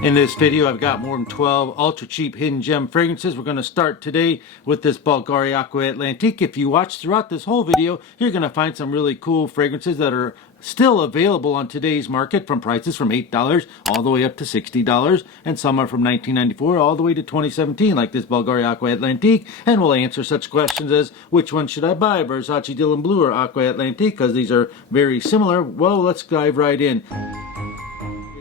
In this video, I've got more than 12 ultra cheap hidden gem fragrances. We're going to start today with this Bulgari Aqua Atlantique. If you watch throughout this whole video, you're going to find some really cool fragrances that are still available on today's market, from prices from $8 all the way up to $60, and some are from $19.94 all the way to 2017, like this Bulgari Aqua Atlantique. And we'll answer such questions as, which one should I buy, Versace Dylan Blue or Aqua Atlantique, because these are very similar. Well, let's dive right in.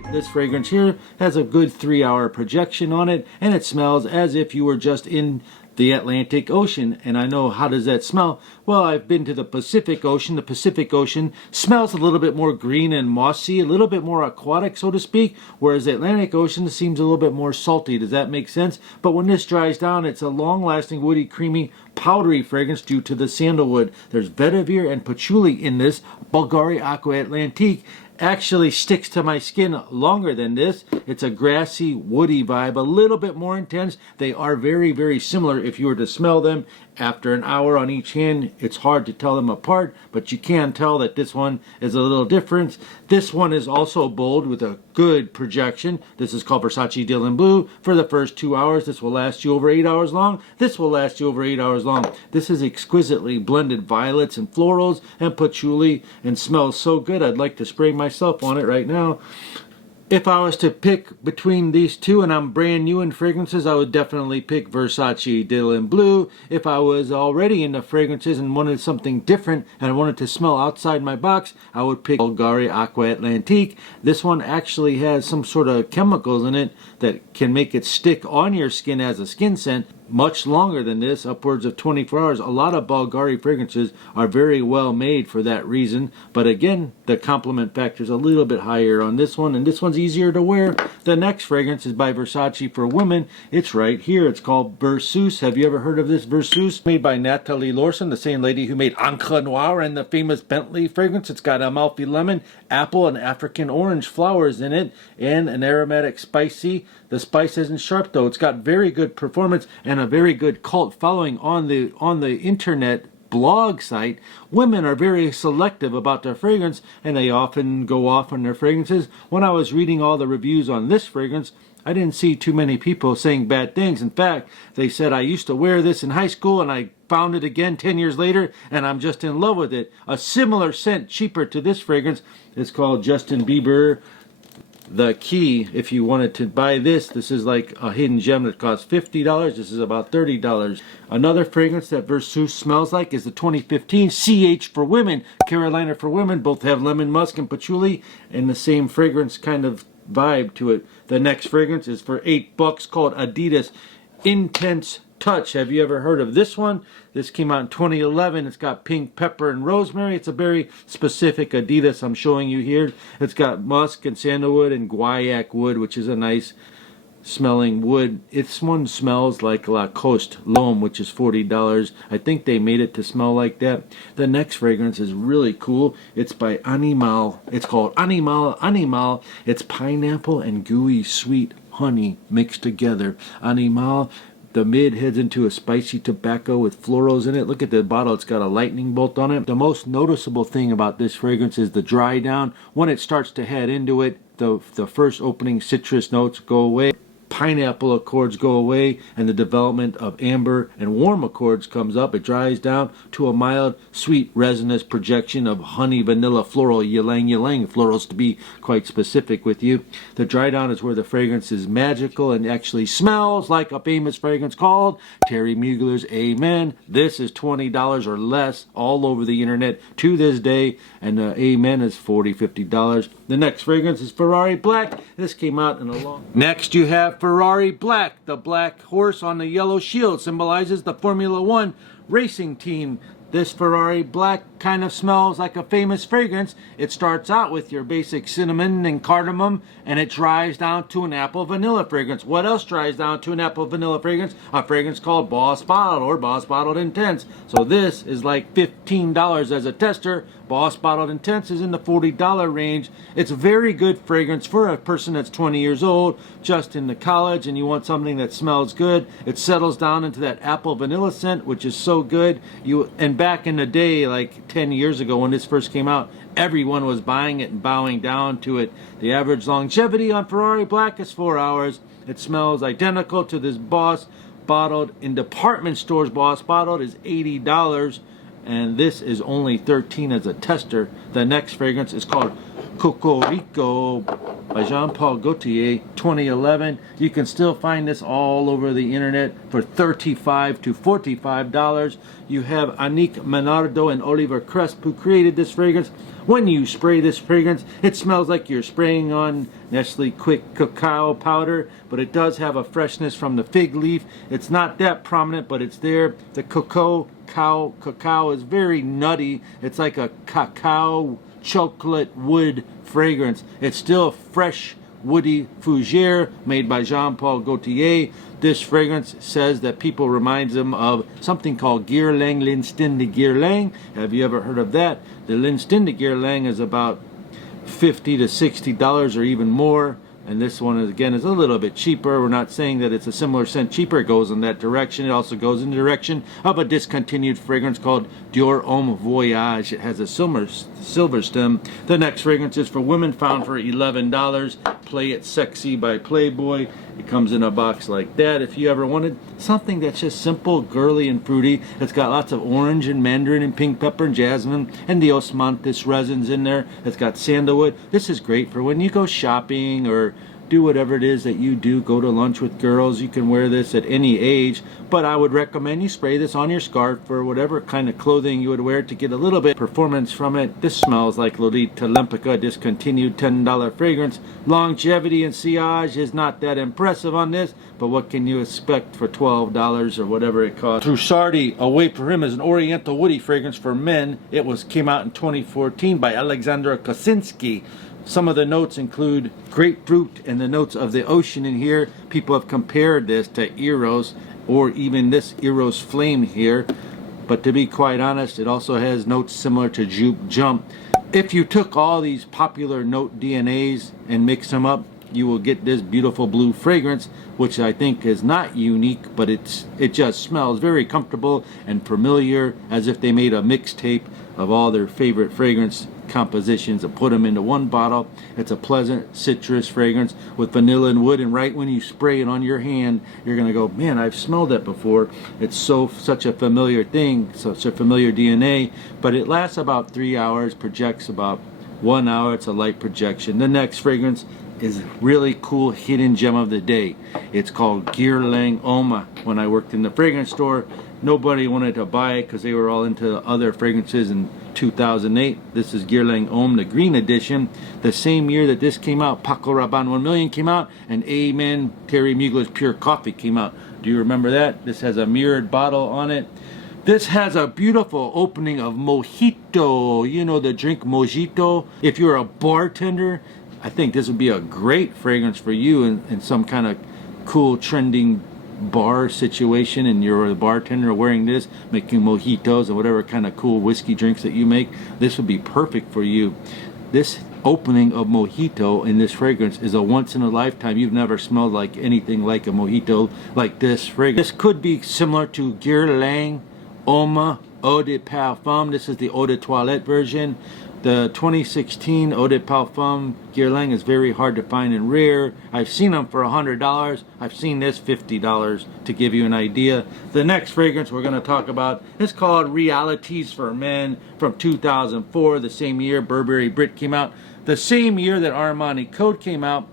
This fragrance here has a good 3-hour projection on it, and it smells as if you were just in the Atlantic Ocean. And I know, how does that smell? Well, I've been to the Pacific Ocean. The Pacific Ocean smells a little bit more green and mossy, a little bit more aquatic, so to speak, whereas the Atlantic Ocean seems a little bit more salty. Does that make sense? But when this dries down, it's a long-lasting, woody, creamy, powdery fragrance due to the sandalwood. There's vetiver and patchouli in this Bulgari Aqua Atlantique. Actually sticks to my skin longer than this. It's a grassy, woody vibe, a little bit more intense. They are very, very similar. If you were to smell them after an hour on each hand, it's hard to tell them apart, but you can tell that this one is a little different. This one is also bold with a good projection. This is called Versace Dylan Blue. For the first 2 hours, this will last you over 8 hours long. This will last you over 8 hours long. This is exquisitely blended violets and florals and patchouli, and smells so good I'd like to spray myself on it right now. If I was to pick between these two, and I'm brand new in fragrances, I would definitely pick Versace Dylan Blue. If I was already into fragrances and wanted something different and I wanted to smell outside my box, I would pick Bulgari Aqua Atlantique. This one actually has some sort of chemicals in it that can make it stick on your skin as a skin scent much longer than this, upwards of 24 hours. A lot of Bulgari fragrances are very well made for that reason, but again, the compliment factor is a little bit higher on this one, and this one's easier to wear. The next fragrance is by Versace for women. It's right here. It's called Versace. Have you ever heard of this Versace? Made by Natalie Lorson, the same lady who made Encre Noire and the famous Bentley fragrance. It's got Amalfi lemon, apple, and African orange flowers in it, and an aromatic spicy. The spice isn't sharp though. It's got very good performance and a very good cult following on the internet blog site. Women are very selective about their fragrance, and they often go off on their fragrances. When I was reading all the reviews on this fragrance, I didn't see too many people saying bad things. In fact, they said, I used to wear this in high school and I found it again 10 years later and I'm just in love with it. A similar scent, cheaper to this fragrance, is called Justin Bieber The Key. If you wanted to buy this, this is like a hidden gem that costs $50. This is about $30. Another fragrance that Versace smells like is the 2015 CH for Women, Carolina for Women. Both have lemon musk and patchouli and the same fragrance kind of vibe to it. The next fragrance is for $8 called Adidas Intense Touch. Have you ever heard of this one? This came out in 2011. It's got pink pepper and rosemary. It's a very specific Adidas I'm showing you here. It's got musk and sandalwood and guaiac wood, which is a nice smelling wood. This one smells like Lacoste L'Homme, which is $40. I think they made it to smell like that. The next fragrance is really cool. It's by Animal. It's called Animal. It's pineapple and gooey sweet honey mixed together. Animal. The mid heads into a spicy tobacco with florals in it. Look at the bottle. It's got a lightning bolt on it. The most noticeable thing about this fragrance is the dry down. When it starts to head into it, the first opening citrus notes go away. Pineapple accords go away, and the development of amber and warm accords comes up. It dries down to a mild, sweet, resinous projection of honey, vanilla, floral, ylang ylang florals, to be quite specific with you. The dry down is where the fragrance is magical and actually smells like a famous fragrance called Terry Mugler's Amen. This is $20 or less all over the internet to this day, and Amen is $40, $50. The next fragrance is Ferrari Black. This came out in a long... Next you have Ferrari Black. The black horse on the yellow shield symbolizes the Formula One racing team. This Ferrari Black kind of smells like a famous fragrance. It starts out with your basic cinnamon and cardamom, and it dries down to an apple vanilla fragrance. What else dries down to an apple vanilla fragrance? A fragrance called Boss Bottled or Boss Bottled Intense. So this is like $15 as a tester. Boss Bottled Intense is in the $40 range. It's a very good fragrance for a person that's 20 years old, just into college, and you want something that smells good. It settles down into that apple vanilla scent, which is so good. And back in the day, like 10 years ago when this first came out, everyone was buying it and bowing down to it. The average longevity on Ferrari Black is 4 hours. It smells identical to this Boss bottled in department stores. Boss bottled is $80, and this is only $13 as a tester. The next fragrance is called Cocorico by Jean Paul Gaultier, 2011. You can still find this all over the internet for $35 to $45. You have Annick Menardo and Oliver Cresp who created this fragrance. When you spray this fragrance, it smells like you're spraying on Nestle Quick cacao powder, but it does have a freshness from the fig leaf. It's not that prominent, but it's there. The cacao is very nutty. It's like a cacao chocolate wood fragrance. It's still fresh, woody fougere made by Jean Paul Gaultier. This fragrance says that people reminds them of something called Guerlain Linstin de Guerlain. Have you ever heard of that? The Linstin de Guerlain is about $50 to $60 or even more. And this one, again, is a little bit cheaper. We're not saying that it's a similar scent cheaper. It goes in that direction. It also goes in the direction of a discontinued fragrance called Dior Homme Voyage. It has a silver stem. The next fragrance is for women, found for $11. Play It Sexy by Playboy. It comes in a box like that. If you ever wanted something that's just simple, girly, and fruity, it's got lots of orange and mandarin and pink pepper and jasmine and the osmanthus resins in there. It's got sandalwood. This is great for when you go shopping or do whatever it is that you do. Go to lunch with girls. You can wear this at any age, but I would recommend you spray this on your scarf or whatever kind of clothing you would wear to get a little bit performance from it. This smells like Lolita Lempica discontinued $10 fragrance. Longevity and sillage is not that impressive on this, but what can you expect for $12 or whatever it costs? Trussardi, A Way for Him, is an oriental woody fragrance for men. It came out in 2014 by Alexandra Kosinski. Some of the notes include grapefruit and the notes of the ocean in here. People have compared this to Eros or even this Eros Flame here. But to be quite honest, it also has notes similar to Juke Jump. If you took all these popular note DNAs and mixed them up, you will get this beautiful blue fragrance, which I think is not unique, but it just smells very comfortable and familiar, as if they made a mixtape of all their favorite fragrance compositions and put them into one bottle. It's a pleasant citrus fragrance with vanilla and wood, and right when you spray it on your hand, you're gonna go, man, I've smelled that before. It's such a familiar thing, such a familiar DNA, but it lasts about 3 hours, projects about 1 hour. It's a light projection. The next fragrance is really cool hidden gem of the day. It's called Guerlain Homme. When I worked in the fragrance store, nobody wanted to buy it because they were all into other fragrances in 2008. This is Guerlain Homme, the green edition. The same year that this came out, Paco Rabanne 1 Million came out, and Amen Terry Mugler's Pure Coffee came out. Do you remember that? This has a mirrored bottle on it. This has a beautiful opening of mojito. You know the drink mojito. If you're a bartender, I think this would be a great fragrance for you in some kind of cool trending bar situation, and you're a bartender wearing this, making mojitos or whatever kind of cool whiskey drinks that you make. This would be perfect for you. This opening of mojito in this fragrance is a once in a lifetime. You've never smelled like anything like a mojito like this fragrance. This could be similar to Guerlain Homme Eau de Parfum. This is the Eau de Toilette version. The 2016 Eau de Parfum Guerlain is very hard to find and rare. I've seen them for $100. I've seen this $50 to give you an idea. The next fragrance we're going to talk about is called Realities for Men from 2004, the same year Burberry Brit came out, the same year that Armani Code came out.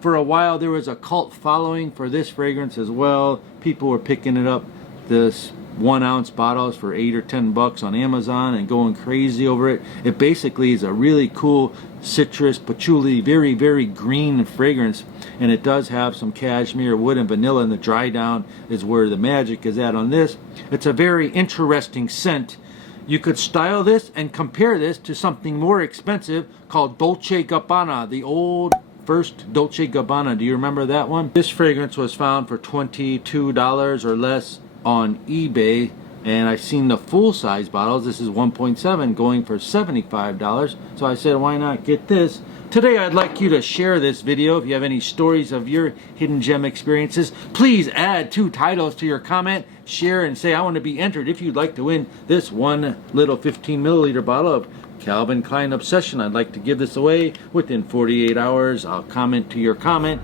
For a while there was a cult following for this fragrance as well. People were picking it up, this 1 ounce bottles for $8 or $10 on Amazon and going crazy over it. It basically is a really cool citrus, patchouli, very, very green fragrance, and it does have some cashmere, wood, and vanilla, and the dry down is where the magic is at on this. It's a very interesting scent. You could style this and compare this to something more expensive called Dolce Gabbana, the old first Dolce Gabbana. Do you remember that one? This fragrance was found for $22 or less on eBay, and I've seen the full-size bottles. This is 1.7 going for $75, so I said, why not get this? Today I'd like you to share this video. If you have any stories of your hidden gem experiences, please add 2 titles to your comment, share, and say I want to be entered if you'd like to win this one little 15 milliliter bottle of Calvin Klein Obsession. I'd like to give this away within 48 hours. I'll comment to your comment.